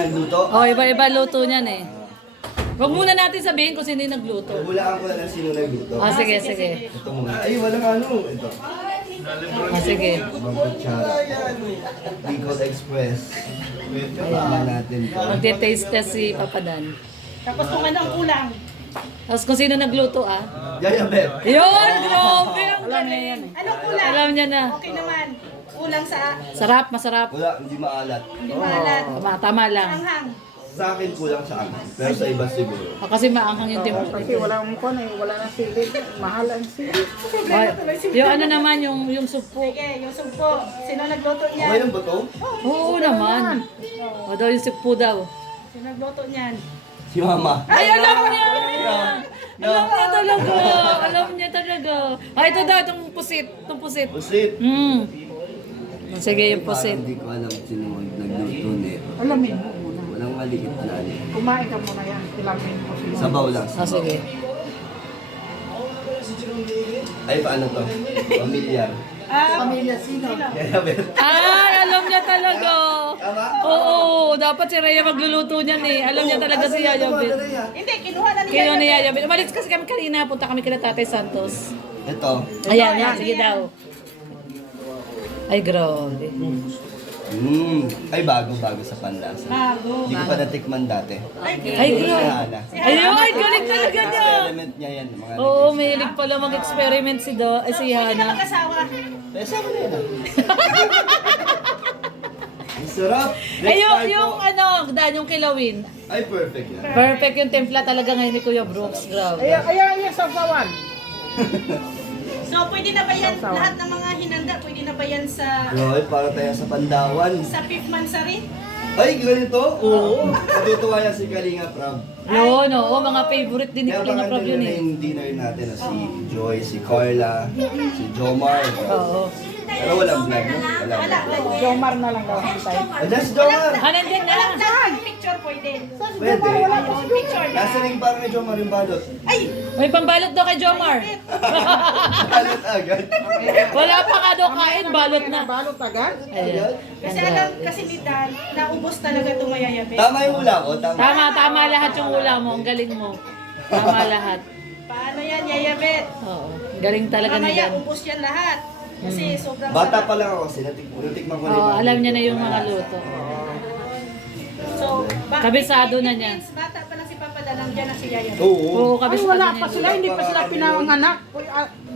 nagluto? Oh, iba-iba luto niyan eh. Huwag muna natin sabihin kung sino yung nagluto. Hulaan ko na lang sino nagluto. Ah, sige, sige. Ito muna. Ay, walang ano. Ito. Ah, sige. Ibang kutsara. Bicol Express. Tama natin to. Magte-taste test si Papa Dan. Tapos kung ano ang kulang. Tapos kung sino nagluto ah. Yaya Bet. Yun! Grabe! Ang galing! Anong kulang? Alam niya na. Okay naman. Kulang sa Sarap, masarap. Wala, hindi maalat. hindi maalat. Tama lang. Anghang. Sa akin kulang sa akin. Pero sa iba siguro. Ah, kasi maanghang yung timpla. Kasi wala akong kon eh, wala na sili. Mahal ang sili. Yung ano naman, yung supo. Sige, yung sumpo. Sino nagluto niyan? Okay lang ba to? Oo naman. O daw yung supo daw. Sino nagluto niyan? Si Mama. Ay, alam niya! Alam niya talaga. Alam niya talaga. Ah, ito daw, itong pusit. Itong pusit. Pusit. Sige, yung pusit. Hindi ko alam sino nagluto nito. Alamin mo muna. Walang maliit na ano. Kumain ka muna yan. Ilamin mo sila. Sabaw lang. Ah, sige. Ay, paano to? Pamilyar. Pamilya sino? Yaya Bet. Ay, alam niya talaga. Tama? Oo, dapat si Rhea magluluto niyan eh. Alam niya talaga si Yaya Bet. Hindi, kinuha na niya. Kaya ni Yaya Bet. Umalis kasi kami kanina, punta kami kila Tatay Santos. Ito. Ayan, yan, sige daw. Ay, grabe. Ay, bago sa panlasa. Bago. Hindi ko pa natikman dati. Ay, grabe. Ayun, ay, galing talaga niya. Experiment niya yan. Mga Oo, mahilig pala mag-experiment si si Hindi na Hana. mag-asawa. Pesa mo na yan ah. Ang sarap. Ay, yung ano, Dan, yung kilawin. Ay, perfect yan. Perfect yung templa talaga ngayon ni Kuya Brooks. Grabe. Ayan, sabawan. So, pwede na ba yan, lahat ng mga hinanda, pwede na ba yan sa Roy, para tayo sa Pandawan. sa Fifth Mansari? Ay, ganito? Oo. Natutuwa yan si Kalinga Prab. Yun, oo, mga favorite din ni Kaya Kalinga baka Prab yun na eh. yung dinner natin na si Joy, si Carla, si Jomar. Oo. Pero walang vlog, no? Wala. Jomar na lang daw hintay. Ayan si Jomar! Ah, nandiyan na. Saan? Picture pwede. Pwede. Ayun, picture na. Nasa na yung parang ni Jomar yung balot. Ay! May pambalot daw kay Jomar. Balot agad. Wala pa nga daw kain, balot na. Balot agad? Ayan. Kasi alam, kasi ni Dan, naubos talaga itong mayayabe. Tama yung hula ko, tama. Tama lahat yung hula mo. Ang galing mo. Tama lahat. Paano yan, yayabet? Oo. Galing talaga ni Mamaya, Dan. ubos yan lahat. Kasi sobrang Bata sarap. pa lang ako, natikman ko na Oo, yung alam niya na yung mga luto. So, Kabisado na niya. means bata pa lang si Papa Dan, nandiyan na si yayabet. Oo. Oo, Ay, kabisado wala niya pa yun. sila. Hindi pa sila pinanganak.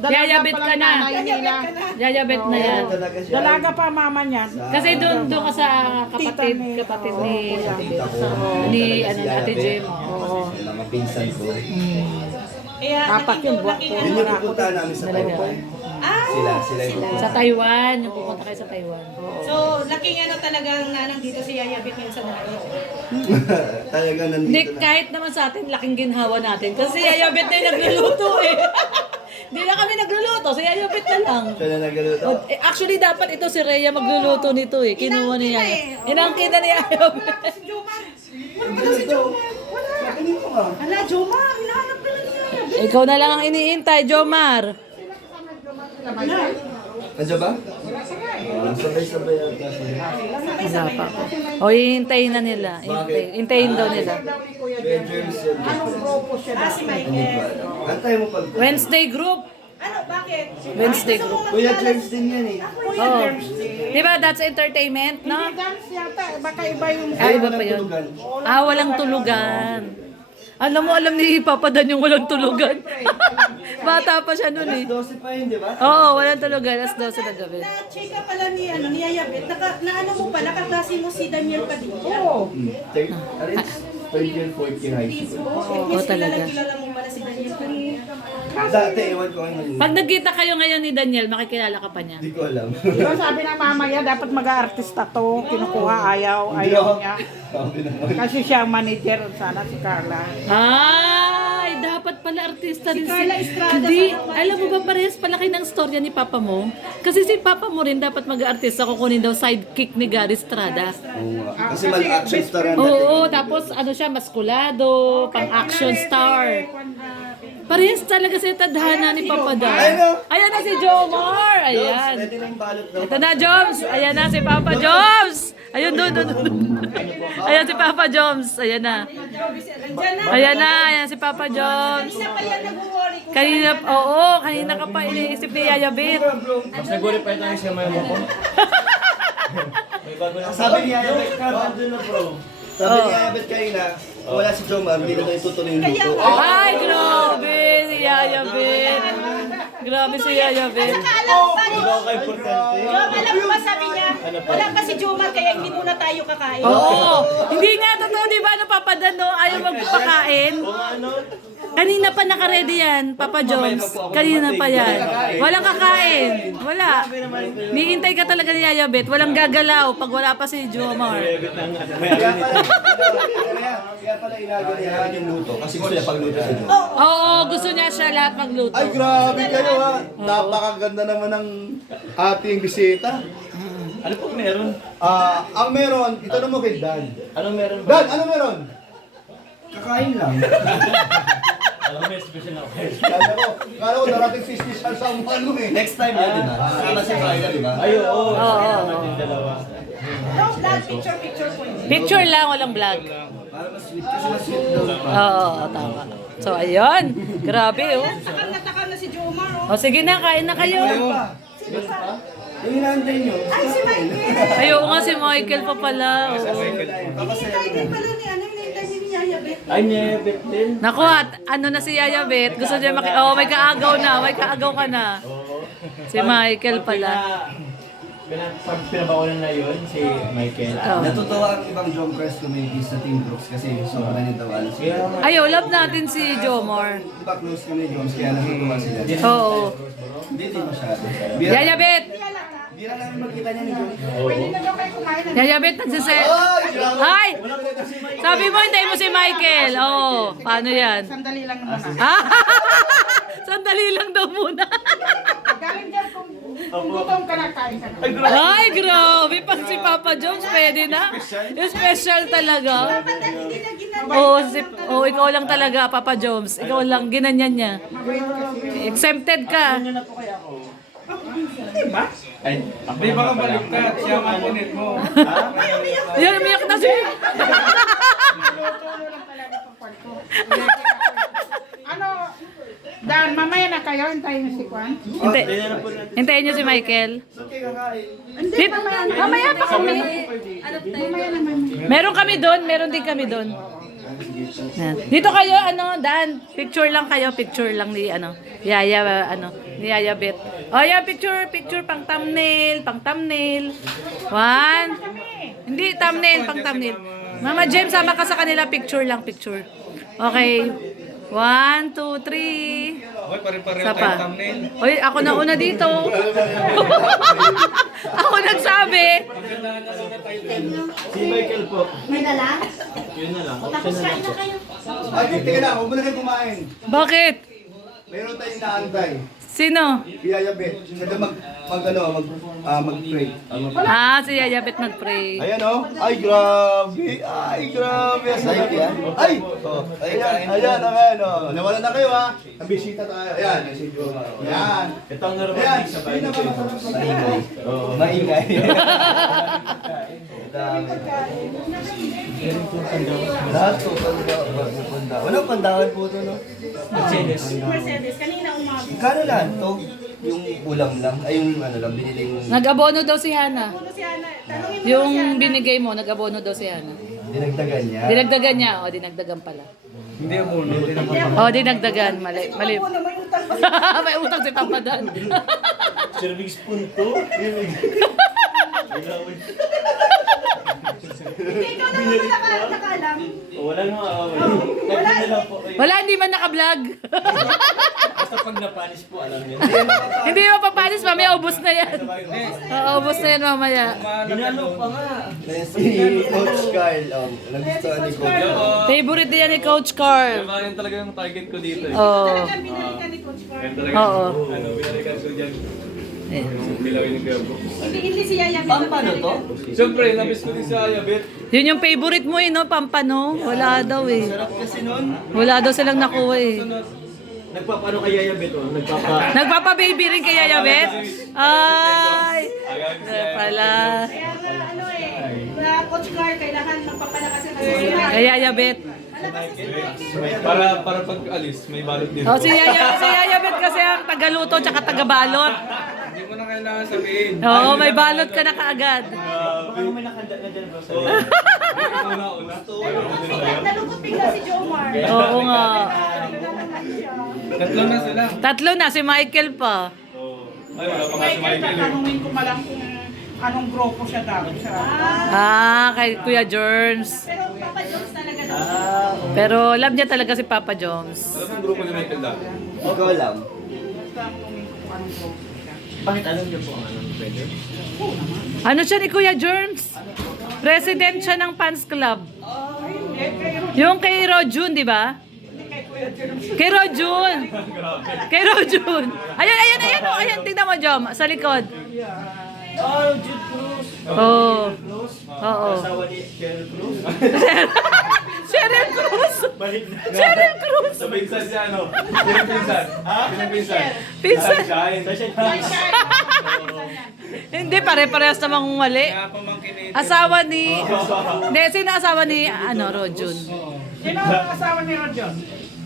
Yayabit Dalaga pa ka lang na. nanay nila. Yayabet na yan. Talaga siya. Dalaga pa mama niyan. Kasi doon ka sa kapatid ni Tita ko. ni Talaga si Ate Yaya Jem. Bet. Kasi sila mga pinsan ko. Kaya Apat yung buwak ko. Yun yung pupunta namin sa Taiwan. Sila yung Sa Taiwan, yung pupunta kayo sa Taiwan. So, laking ano talagang nanang dito si yayabet ngayon sa dayo. Talaga Hindi, nandito na. kahit naman sa atin, laking ginhawa natin. Kasi Yayabet na yung nagluluto eh. Hindi na kami nagluluto, si Yayabet na lang. Siya na nagaluto. Actually, dapat ito si Rhea magluluto nito eh. Kinuha niya. Inangkin na ni Yayabet. Si Jomar! Nagaluto. Sabi mo nga. Ala, Jomar! Hinahanap ka na niya! Ikaw na lang ang iniintay, Jomar. Andiyan ba? Sabay-sabay yata sila. Wala pa. O, hihintayin na nila. Hintayin daw nila. Kuya James yun. Anong grupo siya Ah, daw? si Michael. Antay mo pag... Wednesday group. Ano, bakit? Wednesday group. Kuya James din yan eh. Oh. Diba, that's entertainment, no? Hindi dance yata. Baka iba yung... Ah, iba pa yun. Ah, walang tulugan. Alam mo, alam ni Papa Dan yung walang tulugan. Bata pa siya nun eh. 12 pa yun, di ba? Oo, walang tulugan. Alas 12 na gabi. Na-check ka pala ni, ni Yayabet. Na ano mo pala, kaklase mo si Daniel Padilla. Oo. Third year, fourth year high school. Oo, talaga. Kilala mo pala si Daniel Padilla. Dati, ewan ko ano yun. Pag nagkita kayo ngayon ni Daniel, makikilala ka pa niya. Hindi ko alam. Diba sabi ng mama niya, dapat mag-aartista to. Kinukuha, ayaw Hindi niya. Sabi naman. Kasi siya ang manager, sana si Carla. Ay, dapat pala artista rin Carla Estrada Hindi, sa mga alam mo ba parehas pala kayo ng storya ni Papa mo? Kasi si Papa mo rin dapat mag-artista, kukunin daw sidekick ni Gary Estrada. Oo nga. Kasi mag-action star yan. Oo, tapos ano siya, maskulado, pang-action star. Parehas talaga si tadhana ni Papa Dan. Ayan na si Jomar! Ayan. Ready na yung balot daw. Ito na, Joms! Ayan na si Papa Joms! Ayun, doon. Ayan si Papa Joms. Ayan na. Nandiyan na. Ayan na, ayan si Papa Joms. Kanina pa yan nag-worry ko. Kanina ka pa iniisip ni Yaya Bit. Mas naguri pa ito siya may mo. May bago na. Sabi niya, nandun na bro. Sabi niya, Yabet kanina, wala si Jomar, hindi na tayo tutuloy yung luto. Ay, grabe si Yaya Bit. Grabe si Yaya Bit. Saka alam ba, Ikaw ka importante. Jom, alam mo ba sabi niya, wala pa si Jomar kaya hindi muna tayo kakain. Oo. Hindi nga, totoo, di ba, napapadan, no? Ayaw magpakain. Kung ano, Kanina pa nakaredy yan, Papa Jones. Kanina pa yan. Walang kakain. Wala. Nihintay ka talaga ni Yaya Bet. Walang gagalaw pag wala pa si Jomar. Kaya pala inagawa niya yung luto. Kasi gusto niya pagluto sa Jomar. Oo, gusto niya siya lahat magluto. Ay, grabe kayo ha. Napakaganda naman ng ating bisita. ano po meron? Ang meron, itanong mo kay Dan. Anong meron ba? Dan, ano meron? Kakain lang. Alam mo, may special ako. Kala ko darating si special sa ano eh. Next time yun, di ba? Sama si Kaya, di ba? Ay, oo. Oo. Yung dalawa. No, vlog, picture po yun. Picture lang, walang vlog. Para mas sweet. Kasi mas sweet daw. Oo, tama. So, ayun. Grabe, oh. Takam na si Jomar, oh. O, sige na, kain na kayo. Yung inaantay nyo. Ay, si Michael! Ayaw nga si Michael pa pala. Oo. Hinihintay din pala ni, hinihintay din ni Yaya Bet. Ay, nebet din. Naku, at ano na si Yaya Bet? Gusto niya may kaagaw na. May kaagaw ka na. Si Michael pala. Pag pinabakulan na yun, si Michael. Oh. Natutuwa ang ibang Jom Crest communities sa Team Brooks kasi sobrang nitawalan sila. Ayaw, love natin si Jomar. Di ba close kami Joms, kaya natutuwa sila. Oo. Hindi masyado. Yaya Bet! Bira namin magkita niya ni Jom. Yaya Bet, nagsasay. Hi! Sabi mo, hintayin mo si Michael. Oo. Paano yan? Sandali lang naman. Ah? Sandali lang daw muna. Galing dyan kung gutom ka na kain ka. Ay, grabe. Pag si Papa Jones, pwede na. Yung special talaga. Oo, ikaw lang talaga, Papa Jones. Ikaw lang, ginanyan niya. Exempted ka. Di ba ka baliktad? Siya ang mapunit mo. Yan, umiyak na siya. Ano, Dan, mamaya na kayo, hintayin niyo si Kwan. Hintayin niyo si Michael. Dito, mamaya pa kami. Meron kami doon, meron din kami doon. Yan. Dito kayo, Dan, picture lang kayo, picture lang ni, Yaya, ni Yaya Bet. O, yan, picture, pang thumbnail. One. Hindi, thumbnail, pang thumbnail. Mama Jem, sama ka sa kanila, picture lang, picture. Okay. 1, 2, 3. Hoy, pare-pareho Sapa. tayong thumbnail. Hoy, ako na una dito. Ako nagsabi. Si Michael po. May dala? Yun na lang. Tapos kain na kayo. Ay, tingnan na, huwag mo na kayo kumain. Bakit? Meron tayong naantay. Sino? Biyayabet. Sige mag-pray. Si Yaya Bet mag-pray. Ayan oh. Ay, grabe. Ay, grabe. Live yan? Ay! Oh, ayan, oh. Nawala na kayo ha. Ang bisita tayo. Ayan, si Joma. Ayan. Ito ang Ayan, nararamdaman sa bahay. pinakamasarap sa Maingay. Oo. Maingay. Dami. Lahat po, panda. Walang pandawan po ito, no? Mercedes. Mercedes, kanina umabi. Kano lang to? Yung ulam lang. Ay, yung biniling... Nag-abono daw si Hana. Puno si Ana. Tanungin mo Yung si Ana. binigay mo, nag-abono daw si Hana. Dinagdagan niya. Dinagdagan niya. O, dinagdagan pala. Hindi ako ulo. O, dinagdagan. Mali. Puno, may utang pa. May utang si Papa Dan. Serving spoon to. Hindi, ikaw naman ba nakaalam? Wala nang aaway. Wala lang po. Wala, hindi man naka-vlog. Basta pag napanis po, alam niyo. Hindi mo papanis, mamaya ubos na yan. Oo, ubos na yan mamaya. Ginalo pa nga. Si Coach Carl, nagustuhan ni Coach. Favorite niya ni Coach Carl. Yan talaga yung target ko dito eh. Oo. Talagang binalikan ni Coach Carl. Yan talaga Oo. ano, binalikan ko dyan. Bilawin ni Kuya Bo. Hindi si Yaya Bet. Pampano to? Siyempre, nabis ko din sa Ayabit. Yun yung favorite mo eh, no? Pampano. Wala daw eh. Sarap kasi nun. Wala daw silang nakuha eh. Nagpapano kay Yaya Bet? Nagpapa-baby rin kay Yaya Bet? Ay! Agad Pala. Kaya nga, Coach Carl, kailangan magpapalakas ang kasi Kay Yaya Bet. Para pag alis, may balot din. Oh, si Yaya Bet kasi ang tagaluto tsaka tagabalot. Hindi mo na kailangan sabihin. Oo, may balot ka na kaagad. Baka may nakanda na dyan bro. Una. nalungkot bigla si Jomar. Oo nga. Tatlo na sila. Tatlo na, si Michael pa. Ay, wala pa kasi Michael eh. Tatanungin ko malang kung anong grupo siya dapat sa... Kay Kuya Germs. Pero Papa Jones talaga daw. Pero love niya talaga si Papa Joms. Alam mo ang grupo ni Michael dati? Ikaw lang. Tatanungin ko kung anong grupo siya. Bakit alam niyo po ang anong pwede? Ano siya ni Kuya Germs? President siya ng fans club. Yung kay Rojun, di ba? Kay Rojun. Kay Rojun. Ayun, oh, ayun, tignan mo, Jom, sa likod. Oh, Jude Cruz. Oo. Oo. Asawa ni Cheryl Cruz. Cheryl Cruz. Cheryl Cruz. Sa pinsan siya, ano? Sinang pinsan? Sinang pinsan? Pinsan. Sunshine. Hindi, pare-parehas namang mali. Kaya pamangkin ni... Asawa ni... Hindi, sino asawa ni, Rojun? Sino ang asawa ni Rojon?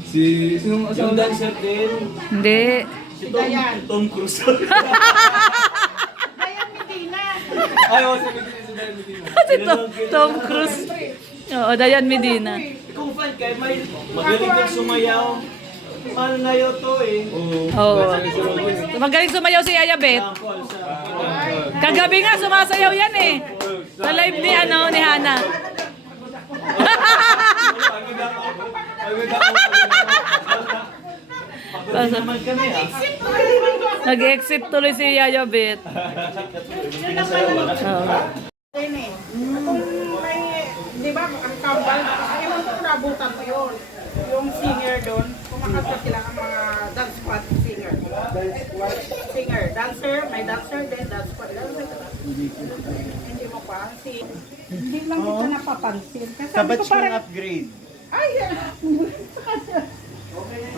Sinong asawa? Yung dancer din. Hindi. Si Tom Cruise. Dayan Medina. Ay, si Dayan Medina. Si Tom Cruise. Oo, Dayan Medina. Kung fan kayo, may magaling kang sumayaw. Paano na yun to eh? Oo. Magaling sumayaw si Yaya Bet. Call sa... Kagabi nga, sumasayaw yan eh. Sa live ni, ni Hana. Naman kami ah. Nag-exit tuloy si Yaya Bet. Oo. Kung may, di ba, ang kambal, ewan ko kung nabutan ko yun. Yung singer doon, kumakanta sila ang mga dance squad singer. Dancer, may dancer din, dance squad. Hindi mo pa, hindi lang kita napapansin. Kasi sabi ko parang, upgrade. ay,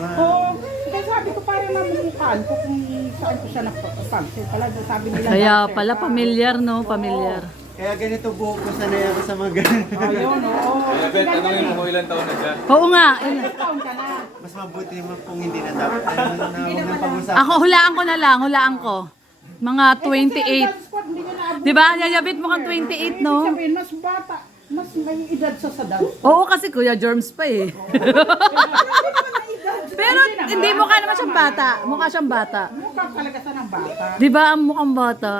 Oo, kaya sabi ko parang namumukhaan ko kung saan ko siya napapansin. Pala sabi nila Kaya dancer pala ka. familiar, no? Familiar. Kaya ganito buhok ko, sanay ako sa mga ganun. Ayun, oo. Kaya Bet, tanongin mo kung ilang taon na siya. Oo nga. Ilang taon ka na? Mas mabuti mo kung hindi na dapat. Ano na huwag nang pag-usapan. Ako, hulaan ko na lang. Hulaan ko. Mga 28. Dance squad, hindi ka naabot. Di ba? Yaya Bet mukhang 28, no? Sabihin, mas bata. Mas may edad sa dance. Oo, kasi Kuya Germs pa eh. Pero hindi, mukha naman siyang bata. Mukha siyang bata. Mukha talaga sa ng bata. Di ba ang mukhang bata?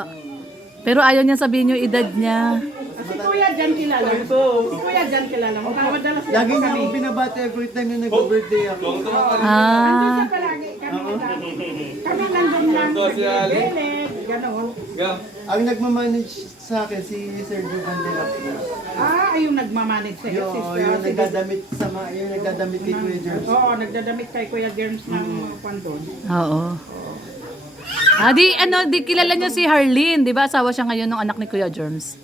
Pero ayaw niya sabihin yung edad niya. Si Kuya Jan kilala. Si Kuya Jan kilala. Madalas lang Lagi niya kami. akong binabati every time na nag-birthday ako. Nandun Ah. siya palagi. Kami nandun lang. Ito si Ali. Gano'n. Go. Ang nagmamanage sa akin si Sergio Candela Cruz. Yung nagmamanage sa'yo. Yung nagdadamit sa yung nagdadamit kay Kuya Germs. Oo, nagdadamit kay Kuya Germs ng pandon. Oo. Di kilala niyo si Harleen, di ba? Asawa siya ngayon ng anak ni Kuya Germs.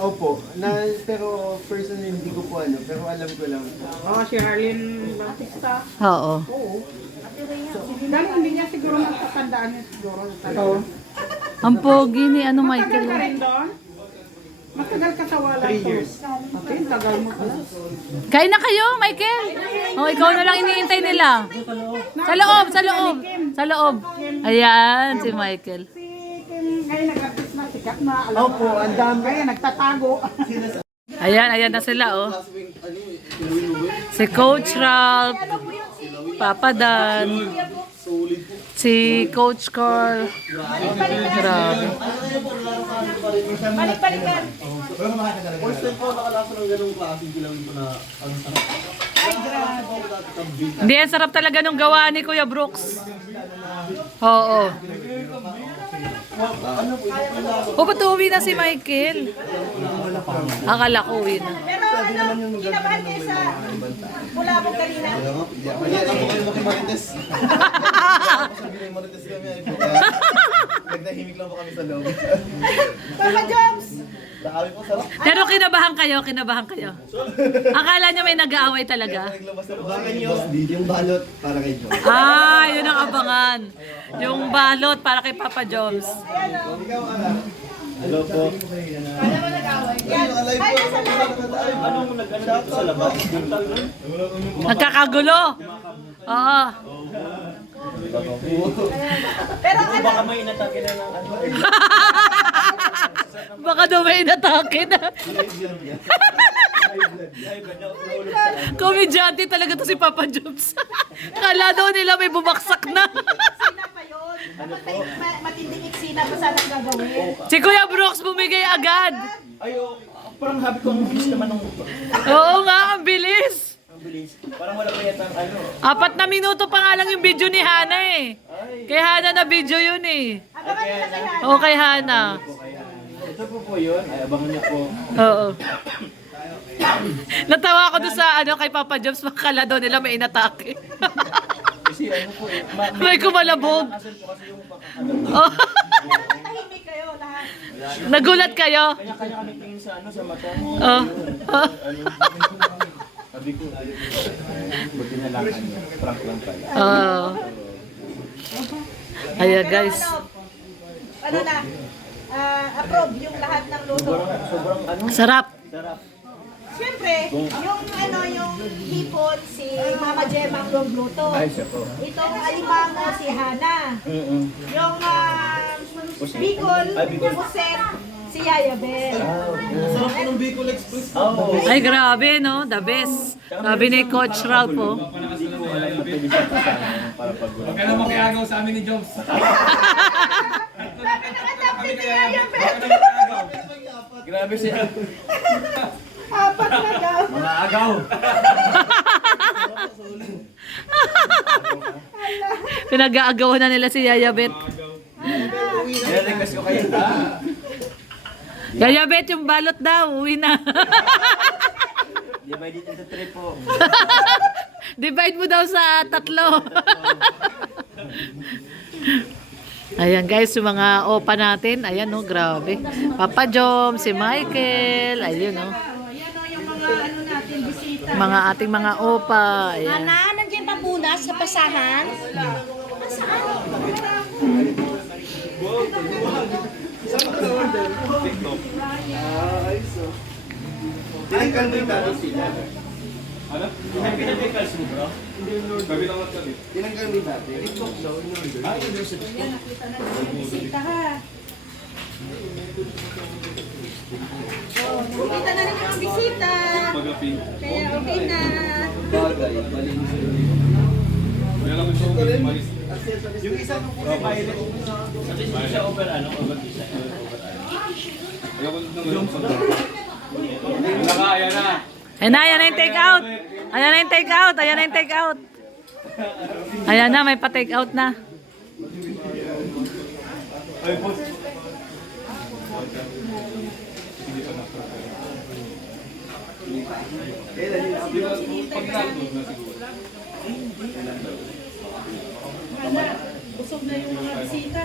Opo. Pero personally hindi ko po ano. Pero alam ko lang. Oo, si Harleen Bautista. Oo. Oo. Dahil hindi niya siguro natatandaan niya siguro. Oo. Ang pogi ni Matagal Michael. ka rin doon? Matagal ka sa wala. 3 years. Okay, tagal mo pala. Kain na kayo, Michael. Oh, ikaw na lang iniintay nila. Sa loob, sa loob. Sa loob. Ayan, si Michael. Si Kim, ngayon nag-artist na, sikat na. Alam Opo, ang dami. Kaya nagtatago. Ayan na sila, oh. Si Coach Ralph, Papa Dan, si Coach Carl. Grabe. Balik-balikan. First time po nakalasa ng ganung klase, bilawin ko na ano sa... Hindi, ang sarap talaga nung gawa ni Kuya Brooks. Oo. Ba't uwi na si Michael? Akala ko uwi na. Pero kinabahan kayo sa Bulabog kanina. Yan ang mukha ng Marites. Sabi ng Marites kami. Nagdahimik lang po kami sa loob. Papa Joms! Daawi po sarap. Pero kinabahan kayo. Akala nyo may nag-aaway talaga. Naglabas na po. Abangan nyo, yung balot para kay John. Yun ang abangan. Yung balot para kay Papa Joms. Hello po. Anong nag-ano dito sa labas? Nagkakagulo. Oo. Pero Baka may inatake na ng ano. Baka daw may inatake na. Komedyante talaga to si Papa Jobs. Kala daw nila may bubaksak na. eksena pa yun. Matinding eksena pa sana gagawin. Si Kuya Brooks bumigay agad. Ay, parang habi ko, ang bilis naman ng Oo nga, ang bilis. ang bilis. Parang wala pa yata ang ano. 4 na minuto pa nga lang yung video ni Hana eh. Kay Hana na video yun eh. Abangan nila kaya. Oo, kay Hana. Ito po yun. Ay, abangan niyo po. Oo. Natawa ako doon sa ano kay Papa Jobs, makakala daw nila may inatake. Kasi ano po eh. May kumalabog. Asal po kasi yung Oh. Tahimik kayo lahat. Nagulat kayo? kanya-kanya kami tingin sa ano, sa mata. Oh. Sabi ko, buti na lang ano. Prank lang pala. Oh. Ayan guys. Ano na? Approve yung lahat ng luto. Sobrang ano. Sarap. Sarap. Siyempre, yung hipon, si Mama Gemma ang luto. Ay, siya po. Itong alimango, si Hana. Mm-mm. Yung Bicol, Puset, si Yaya Bel. Sarap po ng Bicol Express. Oo. Ay grabe no, the best. Sabi ni Coach Ralph oh. Para pag-gulat. Huwag ka na makiagaw sa amin ni Jobs. Sabi naman natin ni Yaya Bel. Grabe siya. 4 na daw. Mga agaw. Pinag-aagawan na nila si Yaya Bet. Nire-request ko kayo. Yaya Bet, yung balot daw, uwi na. Divide it into 3 po. Divide mo daw sa 3. Ayan guys, yung mga opa natin. Ayan no, grabe. Papa Jom, si Michael. Ayun no. Yan o yung mga ano natin, bisita. Mga ating mga opa. Ayan. Ana, nandiyan pa muna sa pasahan? Tinanggal mo yung dati sila. Ano? Ay, pinag-decals mo bro? Gabi lang at gabi. Tinanggal mo yung dati. TikTok daw. Ah, yun yung sa TikTok. Bisita ha. Kumita na rin yung bisita. Pag-gabi. Kaya okay na. Bagay, malinis ko. Kaya lang gusto ko umalis. Yung isa mo po si Violet. Kasi hindi siya over ano, over visa. Ayoko nang Naka, ayan na. Ayan na, ayan na yung take out. Ayan na yung take out. Ayan na yung take out. Ayan na, may pa-take out na. Ay, boss. Busog na yung mga bisita.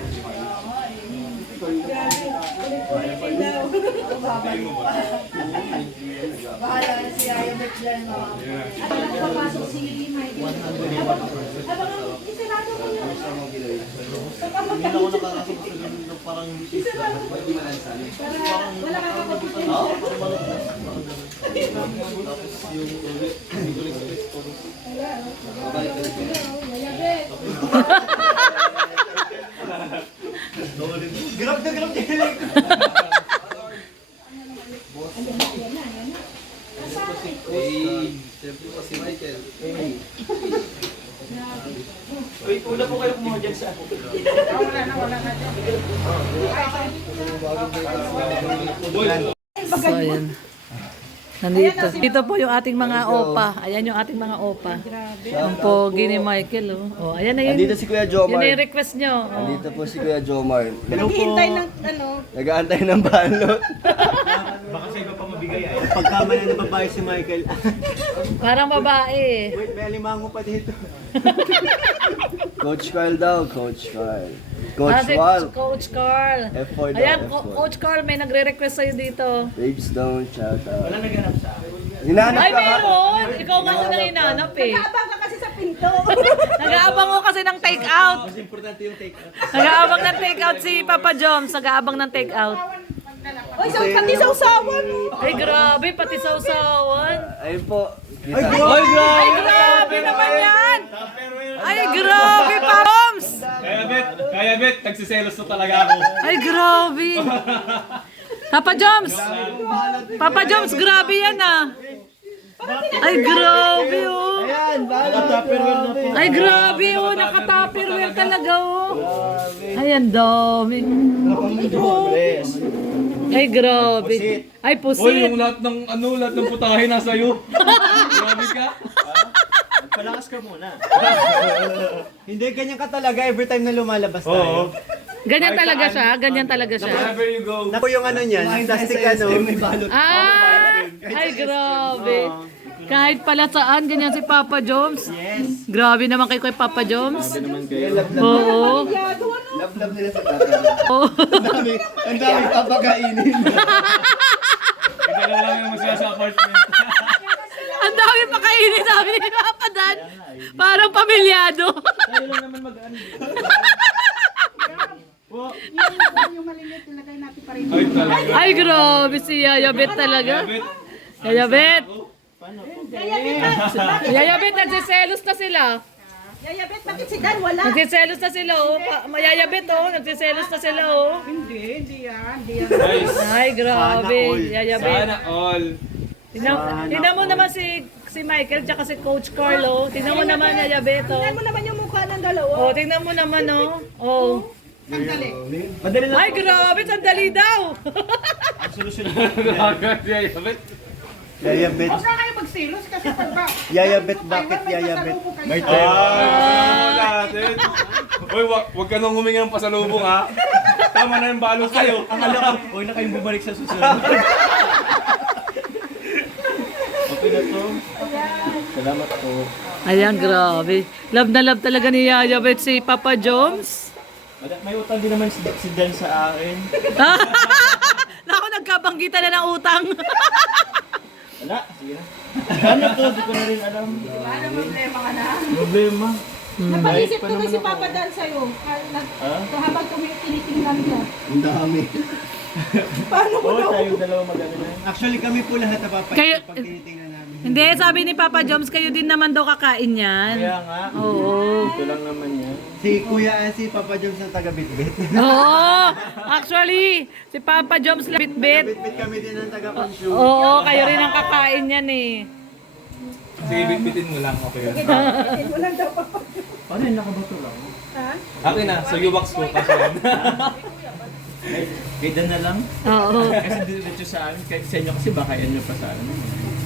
Bahala na si Yaya Bert dyan. At nagpapasok si Limay. Abang, isarado mo yun. Hindi na ako nakakasok sa parang hindi malansan. Wala kang kapatid. Grab na grab niya. Siyempre pa si Michael. Wait, una po kayo kumuha dyan sa ako. So, ayan. Nandito. Dito po yung ating mga opa. Ayan yung ating mga opa. Ang pogi ni Michael, oh. Oh, ayan na yun. Andito si Kuya Yun Jomar. na yung request nyo. Oh. Andito po si Kuya Jomar. Naghihintay ng ano. Nag-aantay ng balot. Pagkamali na babae si Michael. Parang babae. Wait, may alimango pa dito. Coach Carl daw, Coach Carl. Ah, Coach si Wal. Coach Carl. F4 daw, Ayan, F4. Coach Carl, may nagre-request sa'yo dito. Babes don't shout out. Wala naghanap sa akin. Hinahanap Ay, ka nga. meron! Ikaw nga sa nanginanap eh. Abang ka kasi sa pinto. Nag-aabang ko kasi ng take-out. Mas importante yung take out. Nag-aabang ng take-out si Papa Joms. Nag-aabang ng take-out. Oy, so pati sa usawan. Ay, grabe, pati sausawan. Ayun po. Ay, grabe naman yan. Ay, grabe, Poms. Kaya bet, nagsiselos na talaga ako. Ay, grabe. Papa Joms. Papa Joms, grabe yan ah. Ay, grabe oh. Ayan, nakatupperware na po. Ay, grabe oh. Nakatupperware talaga oh. Ay, ang dami. Ay, grabe. Ay, Oy, pusit. yung lahat ng putahe nasa iyo. Grabe ka. Palakas ka muna. Hindi, ganyan ka talaga every time na lumalabas Oo. tayo. Ganyan talaga siya. Ganyan talaga siya. Wherever you go. Naku yung ano niyan, plastic ano. Ay, grabe. Kahit pala saan, ganyan si Papa Joms. Yes. Grabe naman kayo kay Papa Joms. Love Oo. love nila sa tatay. Oo. Ang dami papakainin. Dalawa lang yung masaya sa apartment. Ang dami pa kainin, sabi ni Papa Dan. Parang pamilyado. Tayo lang naman mag-ano. Yung maliliit, nilagay natin pa rin. Ay, talaga. Ay, grabe si Yaya Bet talaga. Yaya Bet. Yaya Bet, nagsiselos na sila. Yayabet, bakit si Dan wala? Nagsiselos na sila, oh. Yaya Bet, oh. Nagsiselos na sila, oh. Hindi yan. Guys, Ay, grabe. Yaya Bet. sana all. Tingnan mo naman si Michael tsaka si Coach Carlo. Tingnan mo naman Yaya Bet, oh. Tingnan mo naman yung mukha ng dalawa. Oh, tingnan mo naman, oh. Oh. Ay, grabe, sandali daw. Grabe, bet. Yayabet. Huwag na kayo magsilos kasi pag ba? Yayabet, bakit yayabet? May Natin. Uy, wag ka nang humingi ng pasalubong ha. Tama na yung balos kayo. Akala ko, huwag na kayong bumalik sa susunod. Okay na to. Salamat po. Ayan, grabe. Love na love talaga ni Yaya Bet si Papa Joms. May utang din naman si Dan sa akin. Naku, nagkabanggitan na ng utang. Wala, sige na. Ano to? Di ko na rin alam. Ano problema ka na? Problema. Napaisip tuloy si Papa Dan sa'yo. Habang tinitingnan niya. Ang dami. Oo, tayong dalawa mag-ano na. Actually, kami po lahat napapaisip Kayo- pag tinitingnan namin. Hindi, sabi ni Papa Joms, kayo din naman daw kakain yan. Kaya nga. Oo. Ito lang naman yan. Si Kuya si Papa Jones ng taga-Bitbit. Oo. Actually, si Papa Joms bit-bit. Bitbit kami din ng taga-Pansyo. Oo, kayo rin ang kakain yan eh. Sige, bitbitin mo lang. Okay yun. Walang daw pa. Ano yun? Nakabato lang. Okay na, so yung box ko. Kasi yan. Kaya na lang. Oo. Kasi diretso sa amin. Kahit sa inyo kasi baka yan nyo pa sa amin.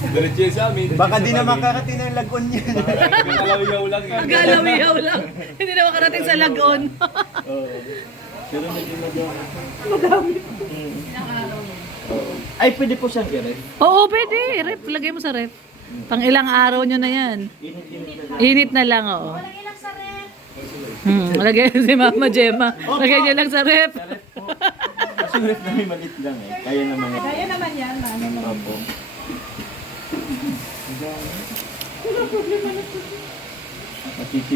Diretso yun sa amin. Baka di na makarating ng lagon yan. Galaw-yaw lang eh. Galawiyaw lang. Hindi na makarating sa lagon. Oo. Pero medyo madami. Ay, pwede po siyang i-ref. Oo, pwede. Rep, lagay mo sa rep. Pang ilang araw nyo na yan. Init na lang, oo. Walang ilang sa ref. Lagay si Mama Gemma. Lagay niya lang sa rep. Kasi ref namin maliit lang eh. Kaya naman yan. Kaya naman yan. Ano mo. Opo. Matiti